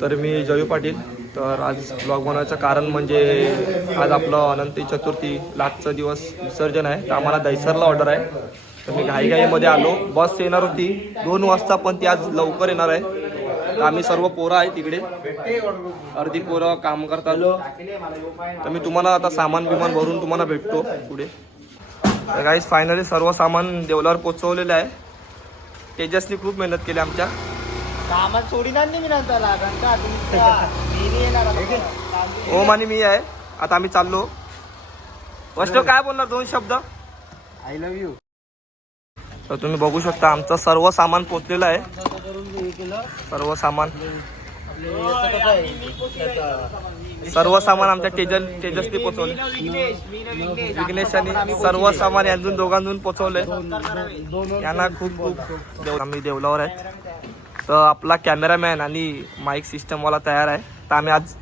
तर मी जयू पाटील. तर आज ब्लॉग बनवायचं कारण म्हणजे आज आपलं अनंत चतुर्थी लास्टचा दिवस विसर्जन आहे. तर आम्हाला दहिसरला ऑर्डर आहे. तर मी घाईघाईमध्ये आलो. बस येणार होती 2 वाजता पण ती आज लवकर येणार आहे. तर आम्ही सर्व पोरं आहे तिकडे, अर्धी पोरं काम करतात. तर मी तुम्हाला आता सामान बिमान भरून तुम्हाला भेटतो पुढे. तर गाईज फायनली सर्व सामान देवलावर पोचवलेलं आहे. तेजसनी खूप मेहनत केली आमच्या. सामान सोडीणार नाही मी नंतर ओम आणि मी आहे. आता आम्ही चाललो. वैष्णव काय बोलणार 2 शब्द? I love you. तर तुम्ही बघू शकता आमचं सर्व सामान पोचलेलं आहे. सर्व सामान आमच्या तेजसने पोचवले. विघ्नेश आणि सर्व सामान यांतून दोघांतून पोचवले. यांना खूप खूप आम्ही देवलावर आहेत. तर आपला कॅमेरामॅन आणि माईक सिस्टमवाला तयार आहे. तर आम्ही आज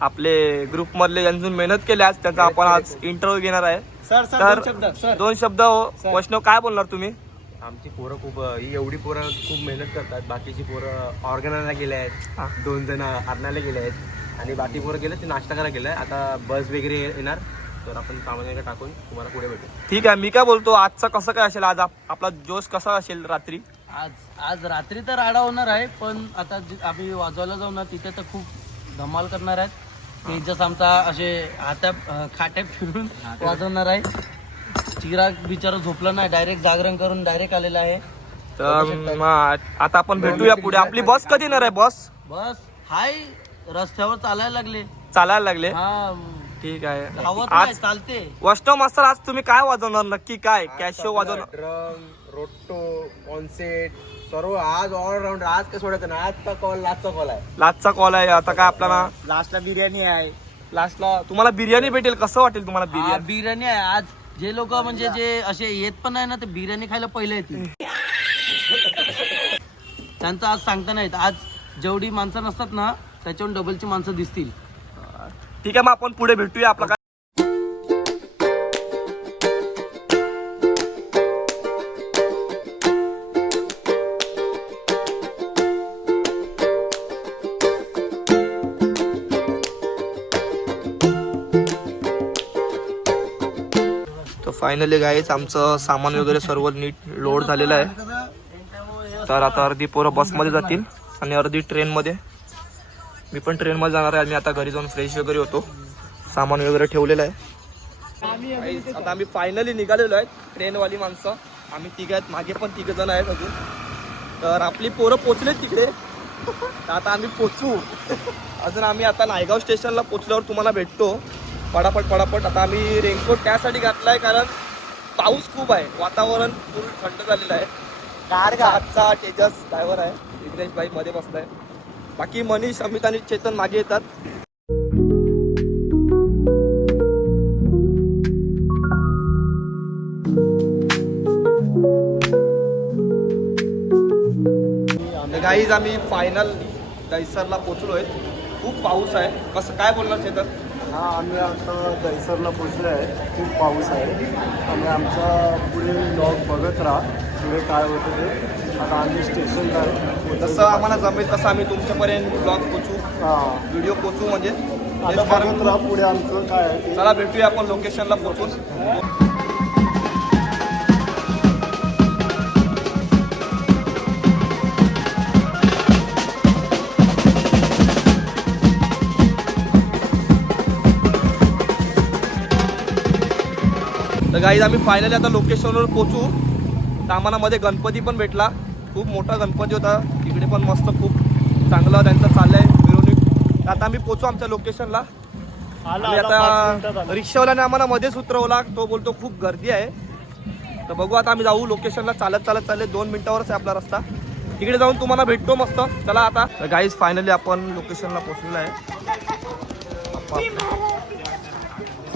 आपले ग्रुपमधले यांतून मेहनत केली. आज त्याचा आपण आज इंटरव्ह्यू घेणार आहे. तर 2 शब्द वैष्णव काय बोलणार तुम्ही? आमची पोरं खूप ही एवढी पोरं खूप मेहनत करतात. बाकीची पोरं ऑर्गनायला गेले आहेत, 2 जण आरणाला गेले आहेत आणि बाकी पोरं गेले ते नाश्ता करायला गेले. आता बस वगैरे येणार तर आपण सामान टाकून तुम्हाला पुढे भेटू. ठीक आहे. मी काय बोलतो आजचं कसं काय असेल? आज आपला जोश कसा असेल रात्री? आज रात्री तर राडा होणार आहे, पण आता आम्ही वाजवायला जाऊ ना तिथे तर खूप धमाल करणार आहेत. तेजस आमचा असे खाट्या फिरून वाजवणार आहे. चिराग बिचारा झोपला नाही, डायरेक्ट जागरण करून डायरेक्ट आलेला आहे. तर आता आपण भेटूया पुढे. आपली बस कधी येणार आहे? बस हाय रस्त्यावर चालायला लागले. हा ठीक आहे. आज चालते. वैष्णव मास्तर आज तुम्ही काय वाजवणार नक्की? काय कॅशो वाजवणार? ड्रम, रोट्टो, कॉन्सेट सर्व आज ऑलराऊंडर. आज काय सोडायचं ना, आजचा कॉल लास्टचा कॉल आहे. लास्टचा कॉल आहे. आता काय आपल्याला लास्टला बिर्याणी आहे. लास्टला तुम्हाला बिर्याणी भेटेल. कसं वाटेल तुम्हाला बिर्याणी आहे आज? जे लोक म्हणजे जे असे येत पण आहे ना ते बिर्याणी खायला पहिले येतील. त्यांचं आज सांगता नाहीत. आज जेवढी माणसं नसतात ना त्याच्याहून डबलची माणसं दिसतील. ठीक आहे. मग आपण पुढे भेटूया. आपला काय फायनली गाईज आमचं सामान वगैरे सर्व नीट लोड झालेलं आहे. तर आता अर्धी पोरं बसमध्ये जातील आणि अर्धी ट्रेनमध्ये. मी पण ट्रेनमध्ये जाणार आहे. मी आता घरी जाऊन फ्रेश वगैरे होतो. सामान वगैरे ठेवलेलं आहे. आता आम्ही फायनली निघालेलो आहे. ट्रेनवाली माणसं आम्ही 3 आहेत. मागे पण 3 जण आहेत अजून. तर आपली पोरं पोचलेत तिकडे. आता आम्ही पोचू. अजून आम्ही आता नायगाव स्टेशनला पोचल्यावर तुम्हाला भेटतो. पटापट. आता आम्ही रेनकोट त्यासाठी घातलाय कारण पाऊस खूप आहे. वातावरण फुल थंड झालेलं आहे. आजचा तेजस ड्रायव्हर आहे. विघ्नेश बाई मध्ये बसलाय. बाकी मनीष, अमित आणि चेतन मागे येतात. गाईज आम्ही फायनल दहिसरला पोचलोय. खूप पाऊस आहे. कसं काय बोलणार चेतन? हा, आम्ही आता दहिसरला पोचलो आहे. खूप पाऊस आहे आणि आमचा पुढे ब्लॉग बघत राहा. पुढे काय होतं ते. आता आम्ही स्टेशनला आहे. जसं आम्हाला जमेल तसं आम्ही तुमच्यापर्यंत ब्लॉग पोचू, व्हिडिओ पोचू. म्हणजे आता बघत राहा पुढे आमचं काय आहे. चला भेटूया आपण लोकेशनला पोचून. तर गाईज आम्ही फायनली आता लोकेशनवर पोचू. तर आम्हाला मध्ये गणपती पण भेटला. खूप मोठा गणपती होता तिकडे पण. मस्त खूप चांगलं त्यांचं चाललंय मिरवणूक. आता आम्ही पोचू आमच्या लोकेशनला. आणि आता रिक्षावाल्याने आम्हाला मध्येच उतरवला. तो बोलतो खूप गर्दी आहे. तर बघू आता आम्ही जाऊ लोकेशनला. चालत चालले 2 मिनिटावरच आहे आपला रस्ता. तिकडे जाऊन तुम्हाला भेटतो मस्त. चला आता. तर गाईज फायनली आपण लोकेशनला पोचलेलो आहे.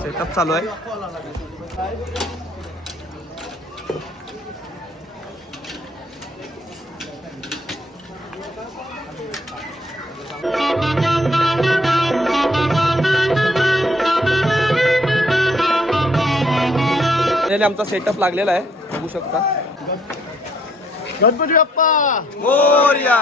सेटअप चालू आहे. आमचा सेटअप लागलेला आहे. बघू शकता. गणपती बाप्पा मोरया.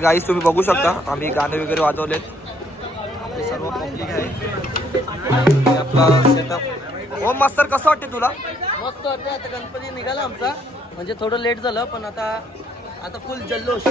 गाईस तुम्ही बघू शकता आम्ही गाणे वगैरे वाजवलेत. आपले सर्व पब्लिक आहे. हे आपला सेटअप. ओम मास्तर कसं वाटते तुला? मस्त वाटतं. आता गणपती निघाला आमचा, म्हणजे थोडं लेट झालं पण आता फुल जल्लोष.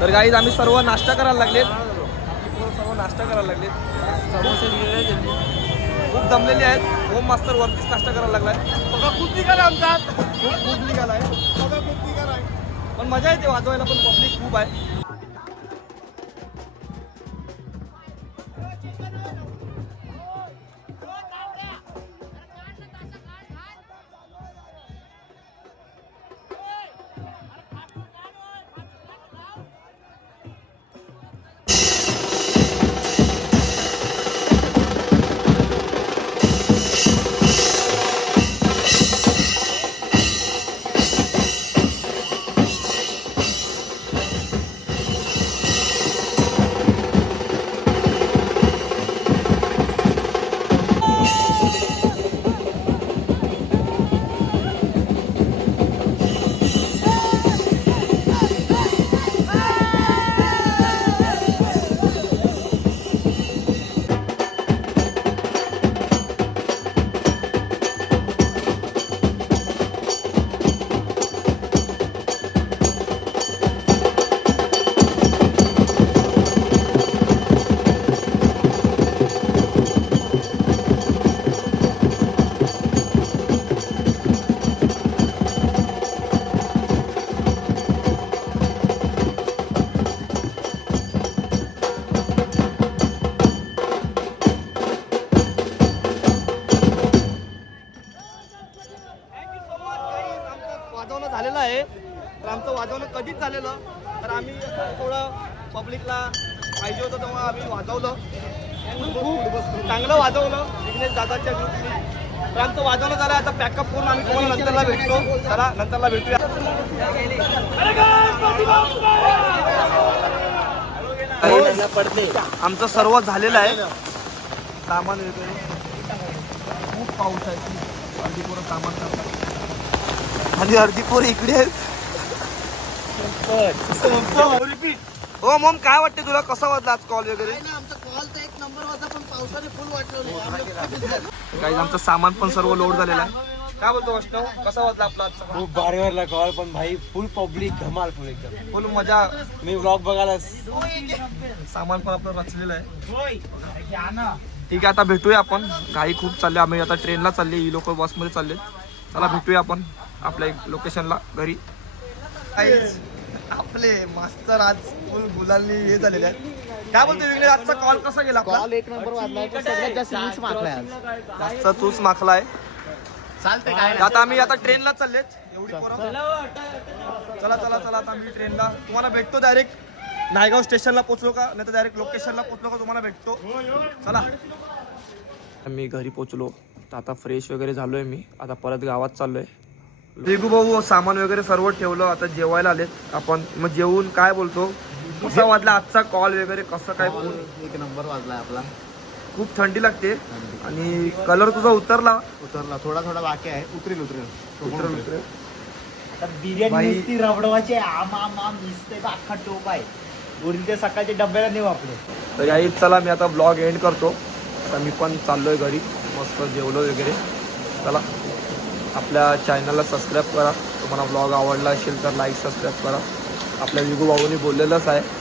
तर गाईज आम्ही सर्व नाश्ता करायला लागलेत. सर्व नाश्ता करायला लागलेत. समोसे खूप जमलेले आहेत. ओम मास्तर वरतीच नाश्ता करायला लागलाय. बघा खूप निघाला आमचा. खूप निघालाय. बघा खूप निघालाय. पण मजा येते वाजवायला, पण पब्लिक खूप आहे. झालेलं आहे. तर आमचं वाजवणं कधीच झालेलं, तर आम्ही थोडं पब्लिकला पाहिजे होतं तेव्हा आम्ही वाजवलं. खूप चांगलं वाजवलं विघ्नेश दादाच्या ग्रुपनी. तर आमचं वाजवणं झालं. आता पॅकअप करून आम्ही तुम्हाला नंतरला भेटतो. चला नंतरला भेटूया. आमचं सर्व झालेलं आहे सामान वगैरे. खूप पाऊस आहे. अर्धी पोरं सामान करतात आणि अर्धी पोरं इकडे आहेत. हो मग काय वाटते तुला, कसा वाटला आज कॉल वगैरे? आमचा कॉल तर एक नंबर होता पण पावसाने फुल वाटलं. काही आमचं सामान पण सर्व लोड झालेलं आहे. काय बोलतो वैष्णव, कसा वाटला आपला आजचा call? खूप भारी वाटला कॉल, पण भाई फुल पब्लिक धमाल फुल एकदम. फुल मजा. मी व्लॉग बघायला सामान पण आपलं रचलेलं आहे. ठीक आहे, आता भेटूया आपण. घाई खूप चालली, आम्ही आता ट्रेनला चालले, ही लोक बसमध्ये चालले. चला भेटूया आपण आपल्या एक लोकेशनला घरी. आपले मास्तर आज फुल गुलालनी हे झालेले आहेत. काय बोलतो विघ्नेश, आजचा कॉल कसा गेला आपला? कॉल एक नंबर वाजलाय, पण सगळ्यात जास्त मीच मागलाय आज. जास्त तूच माखलाय. चालतंय काय आता आम्ही आता ट्रेनला चाललेत. एवढी पोरं. चला चला चला, आता आम्ही ट्रेनला तुम्हाला भेटतो. डायरेक्ट नायगाव स्टेशनला पोहोचलो का, नाही तर डायरेक्ट लोकेशनला पोहोचलो का तुम्हाला भेटतो. चला, मी घरी पोहोचलो. तर आता फ्रेश वगैरे झालोय मी. आता परत गावात चाललोय. वेगू भाऊ सामान वगैरे सर्व ठेवलं, आता जेवायला आलेत आपण. मग जेवून काय बोलतो, कसा वाटला आजचा कॉल वगैरे, कसं काय? एक नंबर वाजलाय आपला. खूप थंडी लागते आणि कलर तुझा उतरला. थोडा थोडा बाकी आहे. उतरेल उतरेल. बिर्याणी बाई- नुसती रबडवाची आम आम आम नुसते अख्खा टोप आहे. उरली ते सकाळच्या डब्याला नेऊ आपले. तर याही चला, मी आता ब्लॉग एंड करतो. आता मी पण चाललोय घरी, मस्त जेवलो वगैरे. चला, आपल्या चॅनलला सबस्क्राईब करा. तुम्हाला ब्लॉग आवडला असेल तर लाईक सबस्क्राईब करा. आपल्या विगू भाऊनी बोललेलंच आहे.